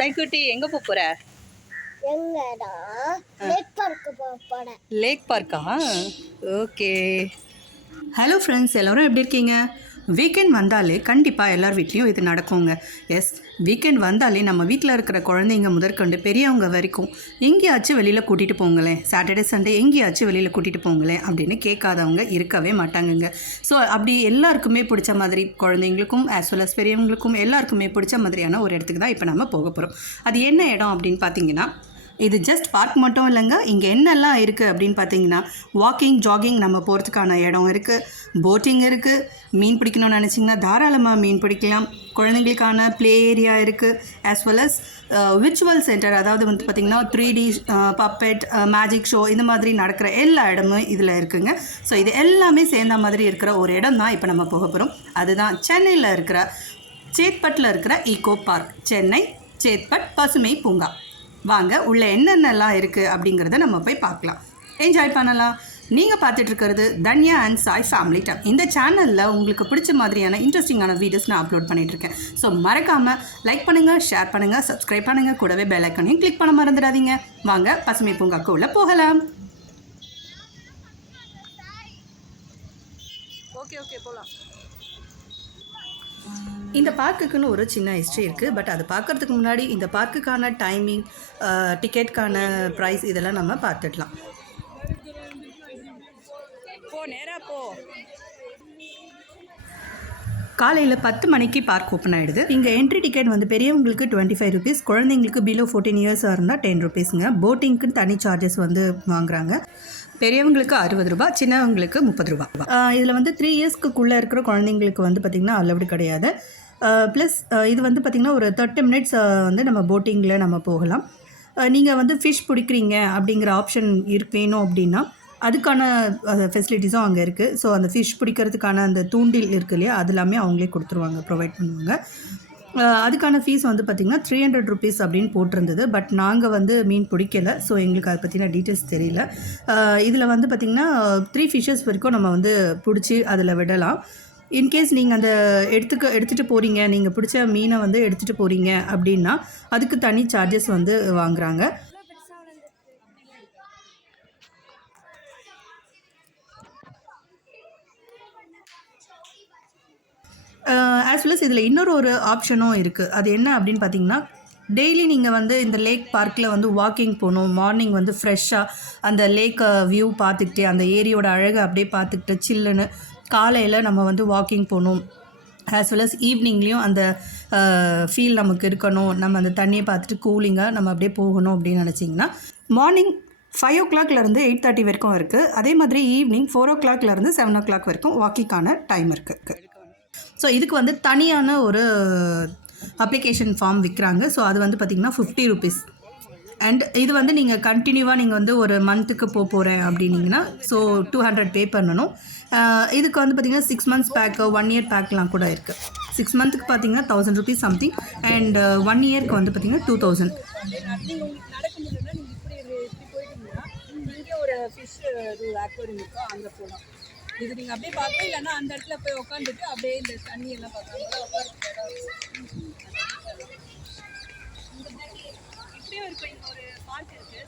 சைக்குட்டி எங்கே போகிற? Lakh பார்க்கா? Okay. Hello friends, எல்லோரும் எப்படி இருக்கீங்க? வீக்கெண்ட் வந்தாலே கண்டிப்பாக எல்லார் வீட்லேயும் இது நடக்குங்க. எஸ், வீக்கெண்ட் வந்தாலே நம்ம வீட்டில் இருக்கிற குழந்தைங்க முதற்கொண்டு பெரியவங்க வரைக்கும் எங்கேயாச்சும் வெளியில் கூட்டிகிட்டு போங்களேன், சாட்டர்டே சண்டே எங்கேயாச்சும் வெளியில் கூட்டிகிட்டு போங்களேன் அப்படின்னு கேட்காதவங்க இருக்கவே மாட்டாங்கங்க. ஸோ அப்படி எல்லாருக்குமே பிடிச்ச மாதிரி, குழந்தைங்களுக்கும் ஆஸ் வெல் அஸ் பெரியவங்களுக்கும் எல்லாருக்குமே பிடிச்ச மாதிரியான ஒரு இடத்துக்கு தான் இப்போ நம்ம போக போகிறோம். அது என்ன இடம் அப்படின்னு பார்த்தீங்கன்னா, இது ஜஸ்ட் பார்க் மட்டும் இல்லைங்க. இங்கே என்னெல்லாம் இருக்குது அப்படின்னு பார்த்தீங்கன்னா, வாக்கிங் ஜாகிங் நம்ம போகிறதுக்கான இடம் இருக்குது, போட்டிங் இருக்குது, மீன் பிடிக்கணும்னு நினச்சிங்கன்னா தாராளமாக மீன் பிடிக்கலாம். குழந்தைங்களுக்கான ப்ளே ஏரியா இருக்குது, as well as virtual centre, அதாவது வந்து பார்த்திங்கன்னா 3D பப்பெட், மேஜிக் ஷோ, இந்த மாதிரி நடக்கிற எல்லா இடமும் இதில் இருக்குங்க. ஸோ இது எல்லாமே சேர்ந்த மாதிரி இருக்கிற ஒரு இடம் தான் இப்போ நம்ம போக போகிறோம். அதுதான் சென்னையில் இருக்கிற சேத்பட்டில் இருக்கிற ஈகோ பார்க், சென்னை சேத்பட் பசுமை பூங்கா. வாங்க உள்ளே என்னென்னலாம் இருக்குது அப்படிங்கிறத நம்ம போய் பார்க்கலாம், என்ஜாய் பண்ணலாம். நீங்கள் பார்த்துட்ருக்கிறது Dhanya and Sai family time. இந்த சேனலில் உங்களுக்கு பிடிச்ச மாதிரியான இன்ட்ரெஸ்டிங்கான வீடியோஸ் நான் அப்லோட் பண்ணிகிட்ருக்கேன். ஸோ மறக்காமல் லைக் பண்ணுங்கள், ஷேர் பண்ணுங்கள், சப்ஸ்கிரைப் பண்ணுங்கள், கூடவே பெல் ஐக்கனையும் கிளிக் பண்ண மறந்துடாதீங்க. வாங்க பசுமை பூங்காக்கு உள்ளே போகலாம். ஓகே போகலாம். இந்த பார்க்குக்குன்னு ஒரு சின்ன ஹிஸ்ட்ரி இருக்குது. பட் அது பார்க்குறதுக்கு முன்னாடி இந்த பார்க்குக்கான டைமிங், டிக்கெட்டுக்கான ப்ரைஸ் இதெல்லாம் நம்ம பார்த்துடலாம். நேராக போ. காலையில் 10 மணிக்கு பார்க் ஓப்பன் ஆகிடுது. இங்கே என்ட்ரி டிக்கெட் வந்து பெரியவங்களுக்கு 25 ருபீஸ், குழந்தைங்களுக்கு பிலோ 14 இயர்ஸாக இருந்தால் 10 ருபீஸுங்க. போட்டிங்க்குன்னு தனி சார்ஜஸ் வந்து வாங்குறாங்க. பெரியவங்களுக்கு 60 ரூபா, சின்னவங்களுக்கு 30 ரூபா. இதில் வந்து 3 இயர்ஸ்க்குள்ளே இருக்கிற குழந்தைங்களுக்கு வந்து பார்த்திங்கன்னா அலவுடு கிடையாது. ப்ளஸ் இது வந்து பார்த்திங்கன்னா ஒரு 30 மினிட்ஸ் வந்து நம்ம போட்டிங்கில் நம்ம போகலாம். நீங்கள் வந்து ஃபிஷ் பிடிக்கிறீங்க அப்படிங்கிற ஆப்ஷன் வேணும் அப்படின்னா அதுக்கான ஃபெசிலிட்டிஸும் அங்கே இருக்குது. ஸோ அந்த ஃபிஷ் பிடிக்கிறதுக்கான அந்த தூண்டில் இருக்குது இல்லையா, அது எல்லாமே அவங்களே கொடுத்துருவாங்க, ப்ரொவைட் பண்ணுவாங்க. அதுக்கான ஃபீஸ் வந்து பார்த்திங்கன்னா 300 ருபீஸ் அப்படின்னு போட்டிருந்தது. பட் நாங்கள் வந்து மீன் பிடிக்கலை, ஸோ எங்களுக்கு அதை பற்றின டீட்டெயில்ஸ் தெரியல. இதில் வந்து பார்த்திங்கன்னா 3 ஃபிஷ்ஷஸ் வரைக்கும் நம்ம வந்து பிடிச்சி அதில் விடலாம். இன்கேஸ் நீங்கள் அந்த எடுத்துகிட்டு போகிறீங்க, நீங்கள் பிடிச்ச மீனை வந்து எடுத்துகிட்டு போகிறீங்க அப்படின்னா அதுக்கு தனி சார்ஜஸ் வந்து வாங்குகிறாங்க. ஆஸ் வெல் அஸ் இதில் இன்னொரு ஆப்ஷனும் இருக்குது. அது என்ன அப்படின்னு பார்த்தீங்கன்னா, டெய்லி நீங்கள் வந்து இந்த லேக் பார்க்கில் வந்து வாக்கிங் போகணும். மார்னிங் வந்து ஃப்ரெஷ்ஷாக அந்த லேக்கை வியூ பார்த்துக்கிட்டே, அந்த ஏரியோட அழகை அப்படியே பார்த்துக்கிட்டு சில்லுன்னு காலையில் நம்ம வந்து வாக்கிங் போகணும். ஆஸ் வெல் அஸ் ஈவினிங்லேயும் அந்த ஃபீல் நமக்கு இருக்கணும். நம்ம அந்த தண்ணியை பார்த்துட்டு கூலிங்காக நம்ம அப்படியே போகணும் அப்படின்னு நினச்சிங்கன்னா, மார்னிங் 5 o'clockலேருந்து 8:30 வரைக்கும் இருக்குது. அதே மாதிரி ஈவினிங் 4 o'clockலேருந்து 7 o'clock வரைக்கும் வாக்கிங்கான டைம் இருக்குது. ஸோ இதுக்கு வந்து தனியான ஒரு அப்ளிகேஷன் ஃபார்ம் விற்கிறாங்க. ஸோ அது வந்து பார்த்திங்கன்னா 50 ருபீஸ். அண்ட் இது வந்து நீங்கள் கண்டினியூவாக நீங்கள் வந்து ஒரு மந்த்துக்கு போகிறேன் அப்படின்னீங்கன்னா ஸோ 200 பே பண்ணணும். இதுக்கு வந்து பார்த்திங்கன்னா 6 months பேக்கு, 1 year பேக்லாம் கூட இருக்குது. 6 months பார்த்திங்கன்னா 1000 ருபீஸ் சம்திங், அண்ட் 1 yearக்கு வந்து பார்த்திங்கன்னா 2000. இது நீங்கள் அப்படியே பார்க்க, இல்லைன்னா அந்த இடத்துல போய் உட்காந்துட்டு அப்படியே இந்த தண்ணி எல்லாம் பார்க்கலாம். இப்படியும் இருக்கும். இங்கே ஒரு பார்க் இருக்குது,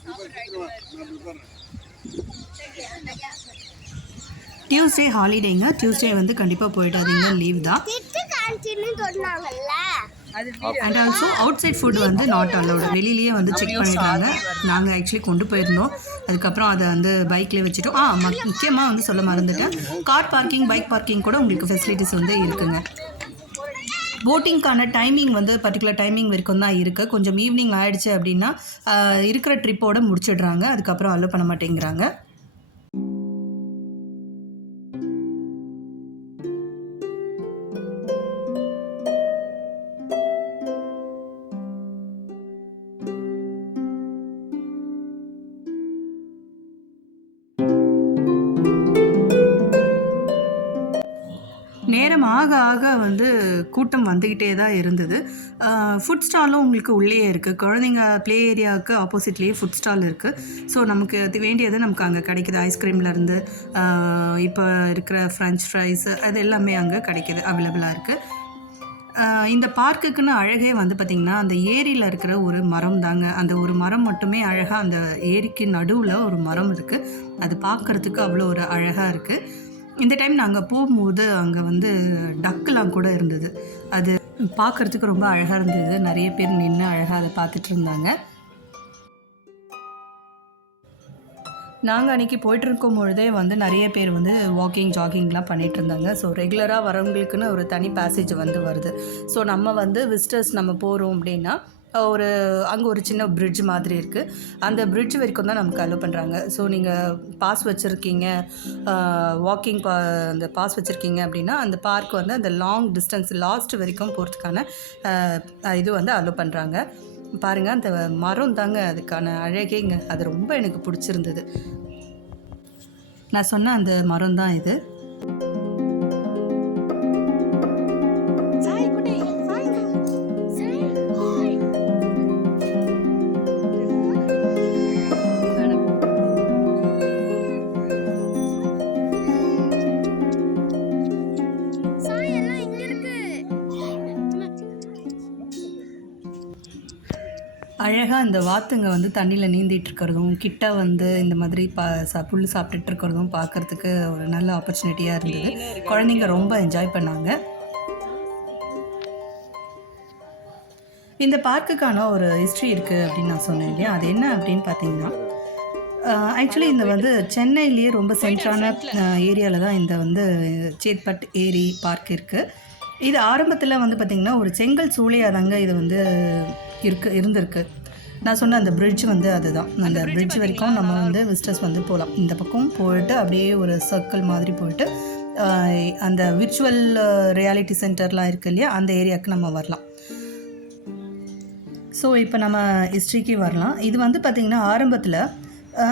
டியூஸ்டே ஹாலிடேங்க. டியூஸ்டே வந்து கண்டிப்பாக போயிடாதீங்க, லீவ் தான். And also outside food வந்து நாட் அலவுடு. வெளியிலேயே வந்து செக் பண்ணிடுறாங்க. நாங்கள் ஆக்சுவலி கொண்டு போயிருந்தோம், அதுக்கப்புறம் அதை வந்து பைக்லேயே வச்சுட்டோம். முக்கியமாக வந்து சொல்ல மறந்துட்டேன், கார் பார்க்கிங், பைக் பார்க்கிங் கூட உங்களுக்கு ஃபெசிலிட்டிஸ் வந்து இருக்குங்க. போட்டிங்க்கான டைமிங் வந்து பர்டிகுலர் டைமிங் வரைக்கும் தான் இருக்குது. கொஞ்சம் ஈவினிங் ஆகிடுச்சு அப்படின்னா இருக்கிற ட்ரிப்போடு முடிச்சிடுறாங்க, அதுக்கப்புறம் அலோவ் பண்ண மாட்டேங்கிறாங்க. நேரம் ஆக ஆக வந்து கூட்டம் வந்துக்கிட்டே தான் இருந்தது. ஃபுட் ஸ்டாலும் உங்களுக்கு உள்ளேயே இருக்குது. குழந்தைங்க ப்ளே ஏரியாவுக்கு ஆப்போசிட்லேயே ஃபுட் ஸ்டால் இருக்குது. ஸோ நமக்கு அது வேண்டியது நமக்கு அங்கே கிடைக்கிது. ஐஸ்கிரீம்லேருந்து இப்போ இருக்கிற ஃப்ரெஞ்ச் ஃப்ரைஸ் அது எல்லாமே அங்கே கிடைக்கிது, அவைலபிளாக இருக்குது. இந்த பார்க்குக்குன்னு அழகே வந்து பார்த்திங்கன்னா அந்த ஏரியில் இருக்கிற ஒரு மரம் தாங்க. அந்த ஒரு மரம் மட்டுமே அழகாக, அந்த ஏரிக்கு நடுவில் ஒரு மரம் இருக்குது. அது பார்க்குறதுக்கு அவ்வளோ ஒரு அழகாக இருக்குது. இந்த டைம் நாங்கள் போகும்போது அங்கே வந்து டக்குலாம் கூட இருந்தது. அது பார்க்குறதுக்கு ரொம்ப அழகாக இருந்தது. நிறைய பேர் நின்று அழகாக அதை பார்த்துட்டு இருந்தாங்க. நாங்கள் அன்றைக்கி போயிட்டுருக்கும் பொழுதே வந்து நிறைய பேர் வந்து வாக்கிங் ஜாகிங்லாம் பண்ணிகிட்டு இருந்தாங்க. ஸோ ரெகுலராக வரவங்களுக்குன்னு ஒரு தனி பேசேஜ் வந்து வருது. ஸோ நம்ம வந்து விசிட்டர்ஸ் நம்ம போகிறோம் அப்படின்னா அங்கே ஒரு சின்ன பிரிட்ஜ் மாதிரி இருக்குது. அந்த பிரிட்ஜ் வரைக்கும் தான் நமக்கு அலோவ் பண்ணுறாங்க. ஸோ நீங்கள் பாஸ் வச்சுருக்கீங்க, வாக்கிங் அந்த பாஸ் வச்சுருக்கீங்க அப்படின்னா அந்த பார்க் வந்து அந்த லாங் டிஸ்டன்ஸ் லாஸ்ட் வரைக்கும் போகிறதுக்கான இது வந்து அலோவ் பண்ணுறாங்க. பாருங்கள், அந்த மரம் தாங்க அதுக்கான அழகேங்க. அது ரொம்ப எனக்கு பிடிச்சிருந்தது. நான் சொன்ன அந்த மரம் தான் இது. அழகாக இந்த வாத்துங்க வந்து தண்ணியில் நீந்திட்டு இருக்கிறதும், கிட்ட வந்து இந்த மாதிரி புல் சாப்பிட்டுட்டு இருக்கிறதும் பார்க்குறதுக்கு ஒரு நல்ல ஆப்பர்ச்சுனிட்டியாக இருந்தது. குழந்தைங்க ரொம்ப என்ஜாய் பண்ணாங்க. இந்த பார்க்குக்கான ஒரு ஹிஸ்ட்ரி இருக்குது அப்படின்னு நான் சொன்னேன் இல்லையா? அது என்ன அப்படின்னு பார்த்தீங்கன்னா, ஆக்சுவலி இந்த வந்து சென்னையிலேயே ரொம்ப சென்ட்ரான ஏரியாவில் தான் இந்த வந்து சேத்பட் ஏரி பார்க் இருக்குது. இது ஆரம்பத்தில் வந்து பார்த்திங்கன்னா ஒரு செங்கல் சூளையாக தாங்க இது வந்து இருந்திருக்கு. நான் சொன்ன அந்த பிரிட்ஜ் வந்து அதுதான். அந்த பிரிட்ஜ் வரைக்கும் நம்ம வந்து விசிட்டர்ஸ் வந்து போகலாம். இந்த பக்கம் போயிட்டு அப்படியே ஒரு சர்க்கிள் மாதிரி போயிட்டு அந்த விர்ச்சுவல் ரியாலிட்டி சென்டர்லாம் இருக்குது இல்லையா, அந்த ஏரியாவுக்கு நம்ம வரலாம். ஸோ இப்போ நம்ம ஹிஸ்ட்ரிக்கு வரலாம். இது வந்து பார்த்திங்கன்னா ஆரம்பத்தில்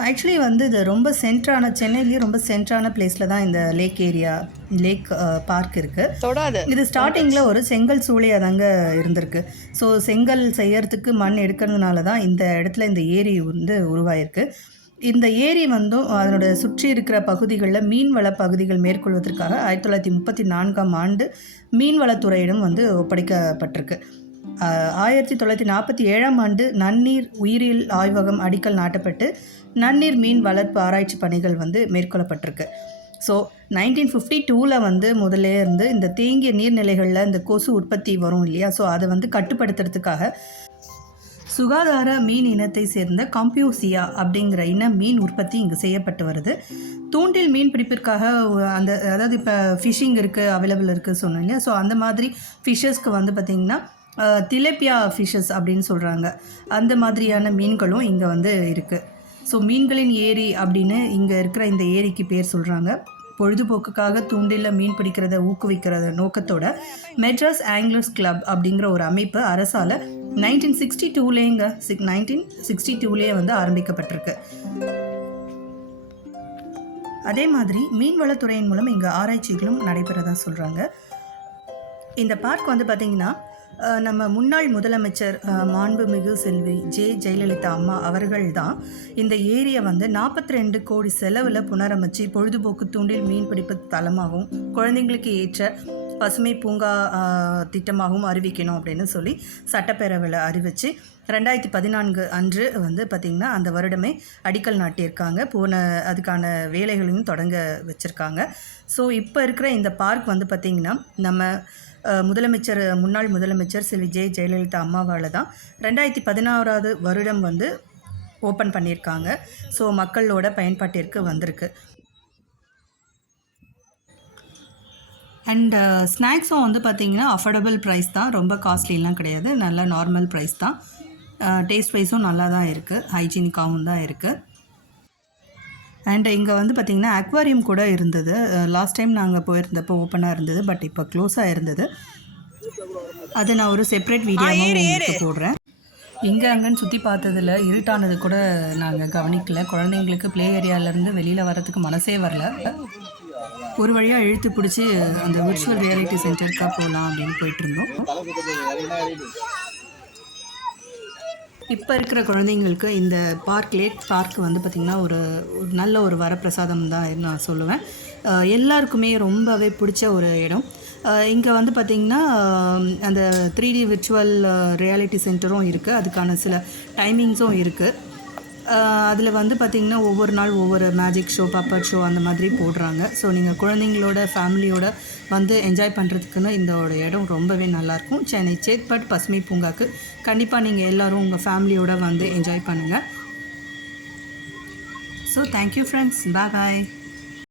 ஆக்சுவலி வந்து இது ரொம்ப சென்ட்ரான, சென்னையிலேயே ரொம்ப சென்ட்ரான பிளேஸில் தான் இந்த லேக் பார்க் இருக்குது. இது ஸ்டார்டிங்கில் ஒரு செங்கல் சூளையாக தாங்க இருந்திருக்கு. ஸோ செங்கல் செய்யறதுக்கு மண் எடுக்கிறதுனால தான் இந்த இடத்துல இந்த ஏரி வந்து உருவாயிருக்கு. இந்த ஏரி வந்து அதனோட சுற்றி இருக்கிற பகுதிகளில் மீன்வள பகுதிகள் மேற்கொள்வதற்காக 1934ஆம் ஆண்டு மீன்வளத்துறையிடம் வந்து ஒப்படைக்கப்பட்டிருக்கு. 1947ஆம் ஆண்டு நன்னீர் உயிரியல் ஆய்வகம் அடிக்கல் நாட்டப்பட்டு நன்னீர் மீன் வளர்ப்பு ஆராய்ச்சி பணிகள் வந்து மேற்கொள்ளப்பட்டிருக்கு. ஸோ 1952 வந்து முதல்ல இருந்து இந்த தேங்கிய நீர்நிலைகளில் இந்த கொசு உற்பத்தி வரும் இல்லையா, ஸோ அதை வந்து கட்டுப்படுத்துறதுக்காக சுகாதார மீன் இனத்தை சேர்ந்த காம்பியூசியா அப்படிங்கிற இன மீன் உற்பத்தி இங்கே செய்யப்பட்டு வருது. தூண்டில் மீன் பிடிப்பிற்காக அதாவது இப்போ ஃபிஷ்ஷிங் இருக்குது, அவைலபிள் இருக்குது சொன்னோம் இல்லையா, ஸோ அந்த மாதிரி ஃபிஷ்ஷஸ்க்கு வந்து பார்த்திங்கன்னா திலேப்பியா ஃபிஷ்ஷஸ் அப்படின்னு சொல்கிறாங்க. அந்த மாதிரியான மீன்களும் இங்கே வந்து இருக்குது. ஸோ மீன்களின் ஏரி அப்படின்னு இங்கே இருக்கிற இந்த ஏரிக்கு பேர் சொல்கிறாங்க. பொழுதுபோக்குக்காக தூண்டிலில் மீன் பிடிக்கிறத ஊக்குவிக்கிறத நோக்கத்தோட மெட்ராஸ் ஆங்கிலர்ஸ் கிளப் அப்படிங்கிற ஒரு அமைப்பு அரசால் 1962 வந்து ஆரம்பிக்கப்பட்டிருக்கு. அதே மாதிரி மீன்வளத்துறையின் மூலம் இங்கே ஆராய்ச்சிகளும் நடைபெறதா சொல்கிறாங்க. இந்த பார்க் வந்து பார்த்திங்கன்னா நம்ம முன்னாள் முதலமைச்சர் மாண்புமிகு செல்வி ஜெயலலிதா அம்மா அவர்கள் தான் இந்த ஏரியை வந்து 42 கோடி செலவில் புனரமைச்சு பொழுதுபோக்கு தூண்டில் மீன்பிடிப்பு தலமாகவும் குழந்தைங்களுக்கு ஏற்ற பசுமை பூங்கா திட்டமாகவும் அறிவிக்கணும் அப்படின்னு சொல்லி சட்டப்பேரவையில் அறிவித்து 2014 அன்று வந்து பார்த்திங்கன்னா அந்த வருடமே அடிக்கல் நாட்டியிருக்காங்க. அதுக்கான வேலைகளையும் தொடங்க வச்சுருக்காங்க. ஸோ இப்போ இருக்கிற இந்த பார்க் வந்து பார்த்திங்கன்னா நம்ம முன்னாள் முதலமைச்சர் செல்வி ஜெயலலிதா அம்மாவால் தான் 2016 வருடம் வந்து ஓப்பன் பண்ணியிருக்காங்க. ஸோ மக்களோட பயன்பாட்டிற்கு வந்திருக்கு. அண்ட் ஸ்நாக்ஸும் வந்து பார்த்திங்கன்னா அஃபோர்டபுள் ப்ரைஸ் தான், ரொம்ப காஸ்ட்லிலாம் கிடையாது, நல்ல நார்மல் ப்ரைஸ் தான். டேஸ்ட் வைஸும் நல்லா தான் இருக்குது, ஹைஜீனிக்காகவும் தான் இருக்குது. அண்ட் இங்கே வந்து பார்த்திங்கன்னா அக்வாரியம் கூட இருந்தது. லாஸ்ட் டைம் நாங்கள் போயிருந்தப்போ ஓப்பனாக இருந்தது, பட் இப்போ க்ளோஸாக இருந்தது. அது நான் ஒரு செப்பரேட் வீடியோவும் போடுறேன். இங்கே அங்கேன்னு சுற்றி பார்த்ததில் இருட்டானது கூட நாங்கள் கவனிக்கல. குழந்தைங்களுக்கு ப்ளே ஏரியாவிலேருந்து வெளியில் வர்றதுக்கு மனசே வரல. ஒரு வழியாக இழுத்து பிடிச்சி அந்த விர்ச்சுவல் ரியாலிட்டி சென்டருக்காக போகலாம் அப்படின்னு போயிட்டுருந்தோம். இப்போ இருக்கிற குழந்தைங்களுக்கு இந்த லேக் பார்க் வந்து பார்த்திங்கன்னா ஒரு நல்ல ஒரு வரப்பிரசாதம் தான் நான் சொல்லுவேன். எல்லாருக்குமே ரொம்பவே பிடிச்ச ஒரு இடம். இங்கே வந்து பார்த்திங்கன்னா அந்த 3D விர்ச்சுவல் ரியாலிட்டி சென்டரும் இருக்குது. அதுக்கான சில டைமிங்ஸும் இருக்குது. அதில் வந்து பார்த்திங்கன்னா ஒவ்வொரு நாள் ஒவ்வொரு மேஜிக் ஷோ, பப்பட் ஷோ அந்த மாதிரி போடுறாங்க. ஸோ நீங்கள் குழந்தைங்களோட ஃபேமிலியோட வந்து என்ஜாய் பண்ணுறதுக்குன்னு இதோட இடம் ரொம்பவே நல்லாயிருக்கும். சென்னை சேத்பட் பசுமை பூங்காக்கு கண்டிப்பாக நீங்கள் எல்லோரும் உங்கள் ஃபேமிலியோடு வந்து என்ஜாய் பண்ணுங்கள். ஸோ தேங்க்யூ ஃப்ரெண்ட்ஸ், பாய்.